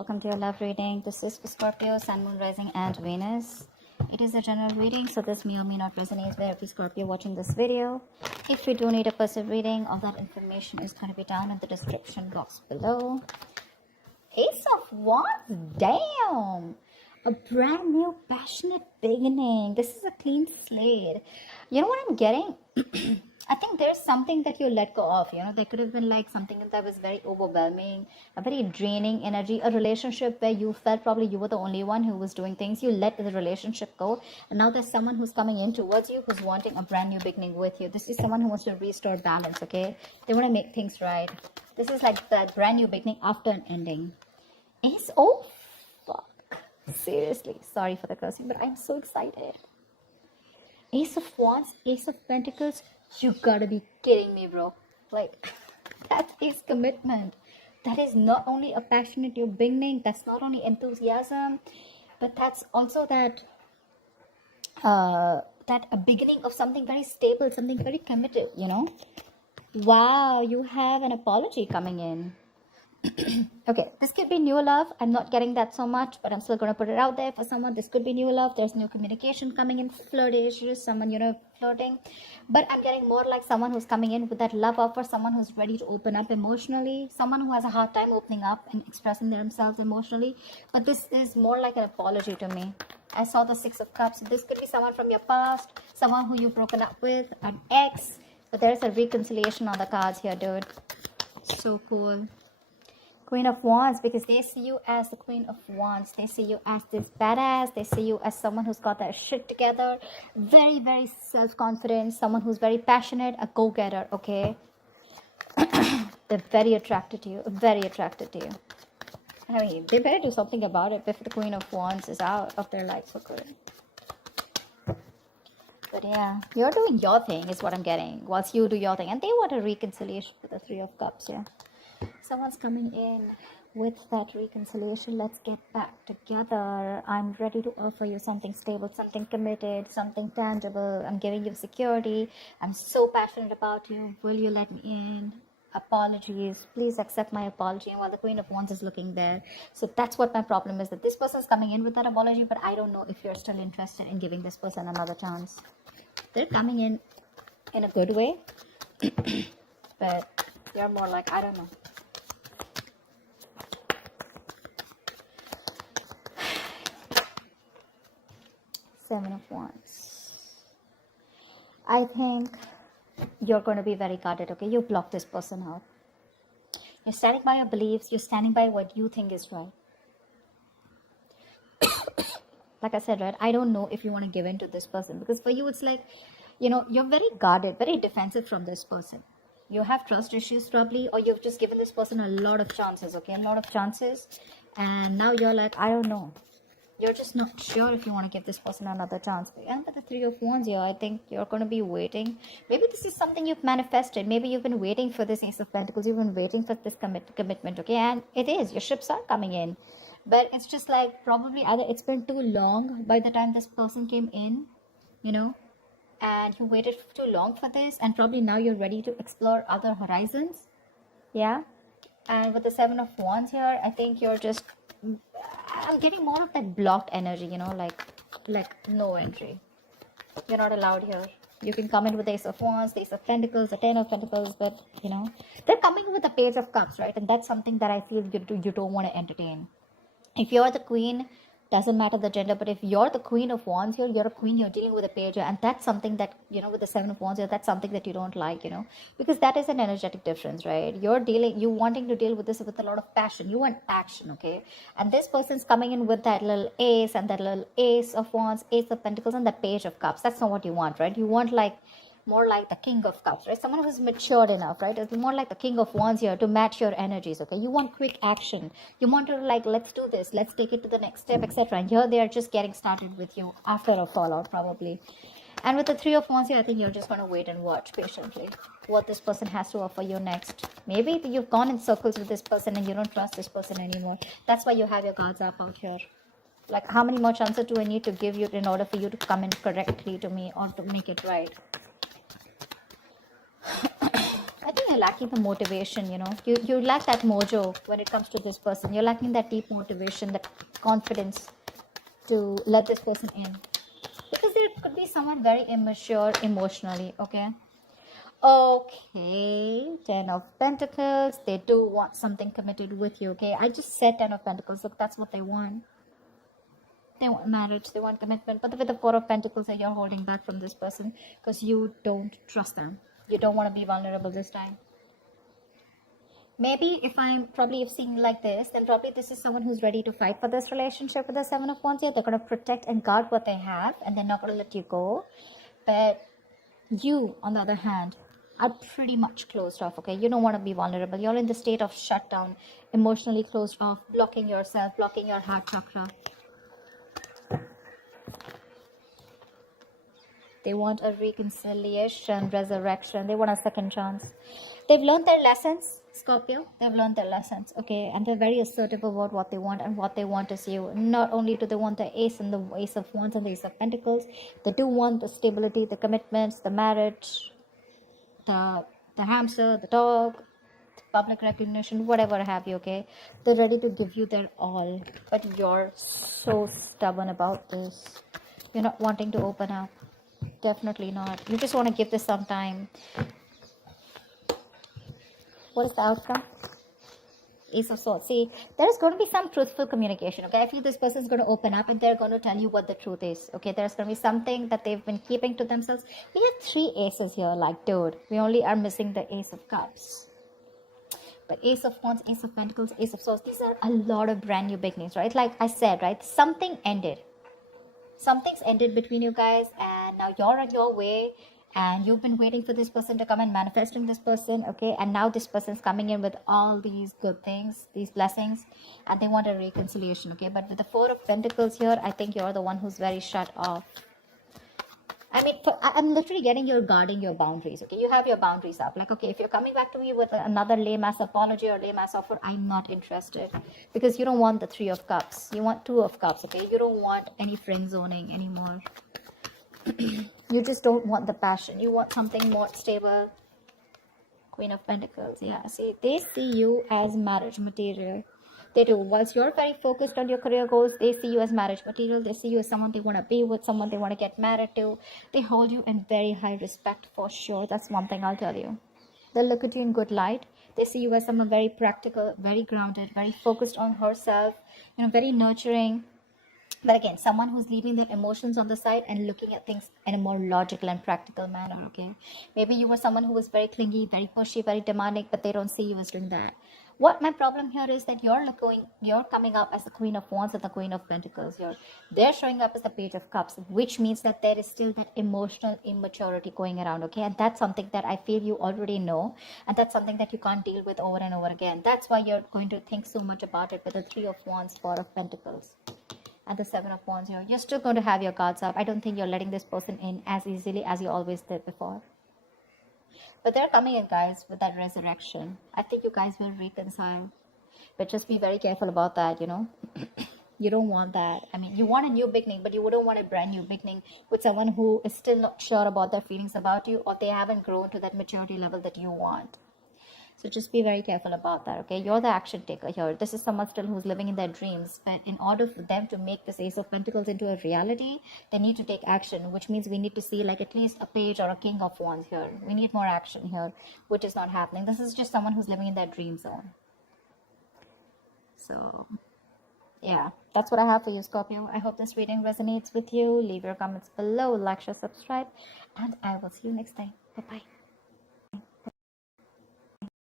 Welcome to your love reading. This is for Scorpio, Sun, Moon, Rising, and Venus. It is a general reading, so this may or may not resonate with every Scorpio watching this video. If you do need a personal reading, all that information is going to be down in the description box below. Ace of Wands, damn! A brand new passionate beginning. This is a clean slate. You know what I'm getting? I think there's something that you let go of, there could have been like something that was very overwhelming, a very draining energy, a relationship where you felt probably you were the only one who was doing things. You let the relationship go, and now there's someone who's coming in towards you who's wanting a brand new beginning with you. This is someone who wants to restore balance, okay? They want to make things right. This is like that brand new beginning after an ending. Oh, fuck. Seriously, sorry for the cursing, but I'm so excited. Ace of Wands, Ace of Pentacles. You gotta be kidding me, bro. Like, that is commitment. That is not only a passionate new beginning, that's not only enthusiasm, but that's also that a beginning of something very stable, something very committed, Wow, you have an apology coming in. Okay, this could be new love. I'm not getting that so much, but I'm still going to put it out there for someone. This could be new love. There's new communication coming in, flirtatious, someone, flirting. But I'm getting more like someone who's coming in with that love offer, someone who's ready to open up emotionally, someone who has a hard time opening up and expressing themselves emotionally. But this is more like an apology to me. I saw the Six of Cups. This could be someone from your past, someone who you've broken up with, an ex. But there's a reconciliation on the cards here, dude. So cool. Queen of Wands, because they see you as the Queen of Wands. They see you as this badass. They see you as someone who's got their shit together. Very, very self-confident. Someone who's very passionate. A go-getter, okay? They're very attracted to you. Very attracted to you. I mean, they better do something about it if the Queen of Wands is out of their life for good. But yeah, you're doing your thing is what I'm getting. Whilst you do your thing. And they want a reconciliation with the Three of Cups, yeah. Someone's coming in with that reconciliation. Let's get back together. I'm ready to offer you something stable, something committed, something tangible. I'm giving you security. I'm so passionate about you. Will you let me in? Apologies. Please accept my apology. While the Queen of Wands is looking there. So that's what my problem is, that this person's coming in with that apology, but I don't know if you're still interested in giving this person another chance. They're coming in a good way. But you're more like, I don't know. Seven of Wands. I think you're going to be very guarded, okay? You block this person out. You're standing by your beliefs. You're standing by what you think is right. Like I said, right? I don't know if you want to give in to this person. Because for you, it's like, you're very guarded, very defensive from this person. You have trust issues probably, or you've just given this person a lot of chances, okay? A lot of chances. And now you're like, I don't know. You're just not sure if you want to give this person another chance. And with the Three of Wands here, I think you're going to be waiting. Maybe this is something you've manifested. Maybe you've been waiting for this Ace of Pentacles. You've been waiting for this commitment, okay? And it is. Your ships are coming in. But it's just like probably either it's been too long by the time this person came in, and you waited too long for this. And probably now you're ready to explore other horizons. Yeah. And with the Seven of Wands here, I think you're just... I'm getting more of that blocked energy, like no entry. You're not allowed here. You can come in with the Ace of Wands, the Ace of Pentacles, the Ten of Pentacles, but, they're coming with the Page of Cups, right? And that's something that I feel you don't want to entertain. If you're the queen, doesn't matter the gender, but if you're the Queen of Wands here, you're a queen, you're dealing with a page, and that's something that, with the Seven of Wands here, that's something that you don't like, because that is an energetic difference, right? You wanting to deal with this with a lot of passion. You want action, okay? And this person's coming in with that little ace and that little Ace of Wands, Ace of Pentacles, and the Page of Cups. That's not what you want, right? You want more like the King of Cups, right? Someone who's matured enough, right? It's more like the King of Wands here to match your energies, okay? You want quick action. You want to let's do this. Let's take it to the next step, etc. And here they are just getting started with you after a fallout, probably. And with the Three of Wands here, I think you're just going to wait and watch patiently what this person has to offer you next. Maybe you've gone in circles with this person and you don't trust this person anymore. That's why you have your guards up out here. Like, how many more chances do I need to give you in order for you to come in correctly to me or to make it right? you're lacking the motivation, you know. You lack that mojo when it comes to this person. You're lacking that deep motivation, that confidence to let this person in. Because there could be someone very immature emotionally, okay? Okay, 10 of Pentacles. They do want something committed with you, okay? I just said 10 of Pentacles. Look, that's what they want. They want marriage, they want commitment. But with the 4 of Pentacles, that you're holding back from this person because you don't trust them. You don't want to be vulnerable this time. Maybe if seeing like this, then probably this is someone who's ready to fight for this relationship with the 7 of Wands here. They're going to protect and guard what they have, and they're not going to let you go. But you, on the other hand, are pretty much closed off, okay? You don't want to be vulnerable. You're in the state of shutdown, emotionally closed off, blocking yourself, blocking your heart chakra. They want a reconciliation, resurrection. They want a second chance. They've learned their lessons, Scorpio. They've learned their lessons, okay? And they're very assertive about what they want, and what they want is you. Not only do they want the Ace and the Ace of Wands and the Ace of Pentacles, they do want the stability, the commitments, the marriage, the hamster, the dog, the public recognition, whatever have you, okay? They're ready to give you their all. But you're so stubborn about this. You're not wanting to open up. Definitely not. You just want to give this some time. What is the outcome? Ace of Swords. See, there is going to be some truthful communication, okay? I feel this person is going to open up and they're going to tell you what the truth is, okay? There's going to be something that they've been keeping to themselves. We have 3 aces here, like, dude. We only are missing the Ace of Cups. But Ace of Wands, Ace of Pentacles, Ace of Swords, these are a lot of brand new beginnings, right? Like I said, right? Something ended. Something's ended between you guys, and now you're on your way, and you've been waiting for this person to come and manifesting this person, okay? And now this person's coming in with all these good things, these blessings, and they want a reconciliation, okay? But with the 4 of Pentacles here, I think you're the one who's very shut off. I mean, I'm literally getting you're guarding your boundaries, okay? You have your boundaries up. Like, okay, if you're coming back to me with another lame-ass apology or lame-ass offer, I'm not interested. Because you don't want the 3 of Cups. You want 2 of Cups, okay? You don't want any friend zoning anymore. You just don't want the passion. You want something more stable. Queen of Pentacles, yeah. See, they see you as marriage material. They do. Whilst you're very focused on your career goals, they see you as marriage material. They see you as someone they want to be with, someone they want to get married to. They hold you in very high respect for sure. That's one thing I'll tell you. They look at you in good light. They see you as someone very practical, very grounded, very focused on herself, you know, very nurturing. But again, someone who's leaving their emotions on the side and looking at things in a more logical and practical manner, okay? Maybe you were someone who was very clingy, very pushy, very demanding, but they don't see you as doing that. What my problem here is that you're coming up as the Queen of Wands and the Queen of Pentacles here. They're showing up as the Page of Cups, which means that there is still that emotional immaturity going around, okay? And that's something that I feel you already know, and that's something that you can't deal with over and over again. That's why you're going to think so much about it with the 3 of Wands, 4 of Pentacles, and the 7 of Wands here. You're still going to have your guards up. I don't think you're letting this person in as easily as you always did before. But they're coming in, guys, with that resurrection. I think you guys will reconcile. But just be very careful about that, you know. You don't want that. I mean, you want a new beginning, but you wouldn't want a brand new beginning with someone who is still not sure about their feelings about you, or they haven't grown to that maturity level that you want. So just be very careful about that, okay? You're the action taker here. This is someone still who's living in their dreams. But in order for them to make this Ace of Pentacles into a reality, they need to take action, which means we need to see like at least a Page or a King of Wands here. We need more action here, which is not happening. This is just someone who's living in their dream zone. So, yeah, that's what I have for you, Scorpio. I hope this reading resonates with you. Leave your comments below, like, share, subscribe, and I will see you next time. Bye-bye.